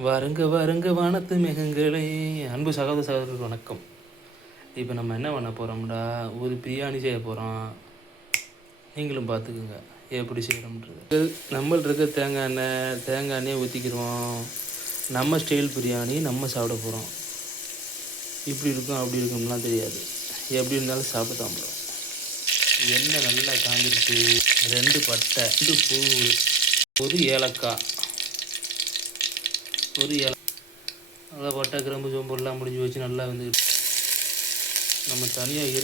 வருங்க வருங்க வானத்து மேகங்களே. அன்பு சகோதர சகோதரர்கள் வணக்கம். இப்போ நம்ம என்ன பண்ண போகிறோம்டா, ஒரு பிரியாணி செய்ய போகிறோம். நீங்களும் பார்த்துக்குங்க எப்படி செய்கிறோம்ன்றது. நம்மள்ட்ட இருக்க தேங்காய் எண்ணெயை ஊற்றிக்கிறோம். நம்ம ஸ்டைல் பிரியாணி நம்ம சாப்பிட போகிறோம். இப்படி இருக்கும் அப்படி இருக்கும்லாம் தெரியாது, எப்படி இருந்தாலும் சாப்பிட்டு தான் போகிறோம். எண்ணெய் நல்லா காஞ்சிருச்சு. 2 பட்டை, 2 பூ, ஒரு ஏலக்காய், ஒரு நல்லா பட்டை கிராம்பு சோம்புலாம் முடிஞ்சு வச்சு நல்லா வந்து நம்ம தனியாக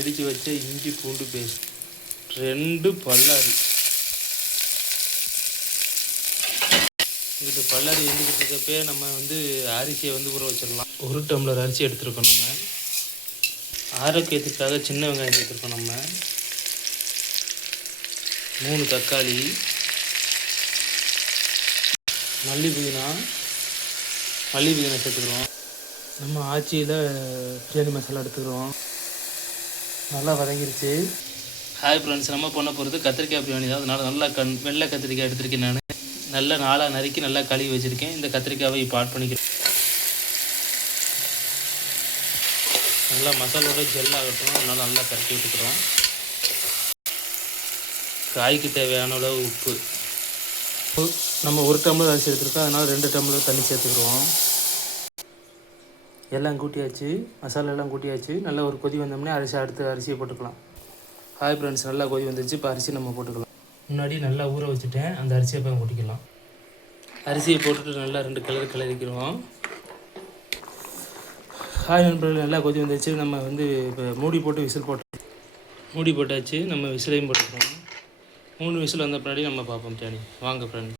இடித்து வச்ச இஞ்சி பூண்டு பேஸ்ட், 2 பல்லாரி. இங்கிட்ட பல்லாரி வெந்துக்கிட்டு இருக்கப்பே நம்ம வந்து அரிசியை வந்து ஊற வச்சிடலாம். 1 டம்ளர் அரிசி எடுத்துருக்கோம். நம்ம ஆரோக்கியத்துக்காக சின்ன வெங்காயம் எடுத்துருக்கோம். நம்ம 3 தக்காளி, மல்லி புதினா சேர்த்துக்கிறோம். நம்ம ஆச்சியில் பிரியாணி மசாலா எடுத்துக்கிறோம். நல்லா வதங்கிருச்சு. ஹாய் ஃப்ரெண்ட்ஸ், நம்ம பண்ண போகிறது கத்திரிக்காய் பிரியாணி தான். அதனால் நல்லா வெள்ளை கத்திரிக்காய் எடுத்திருக்கேன். நான் நல்லா 4 நறுக்கி நல்லா கழுவி வச்சுருக்கேன். இந்த கத்திரிக்காயை இப்போ ஆட் பண்ணிக்கிறேன். நல்லா மசாலோட ஜெல் ஆகட்டும், அதனால் நல்லா பரட்டி விட்டுக்கிறோம். காய்க்கு தேவையான அளவு உப்பு. நம்ம 1 டம்ளர் அரிசி எடுத்துருக்கோம், அதனால் 2 டம்ளர் தண்ணி சேர்த்துக்கிறோம். எல்லாம் கூட்டியாச்சு, மசாலா எல்லாம் கூட்டியாச்சு. நல்லா ஒரு கொதி வந்தோம்னே அரிசியை போட்டுக்கலாம். ஹாய் ஃப்ரெண்ட்ஸ், நல்லா கொதி வந்துச்சு. இப்போ அரிசி நம்ம போட்டுக்கலாம். முன்னாடி நல்லா ஊற வச்சுட்டேன், அந்த அரிசியை இப்போ கொட்டிக்கலாம். அரிசியை போட்டுட்டு நல்லா 2 கிளறிக்கிறோம். ஹாய் நண்பர்கள், நல்லா கொதி வந்துச்சு. நம்ம வந்து இப்போ மூடி போட்டாச்சு. நம்ம விசிலையும் போட்டுக்கிறோம். 3 விசில் வந்த பின்னாடி நம்ம பார்ப்போம் பிரியாணி. வாங்க ஃப்ரெண்ட்.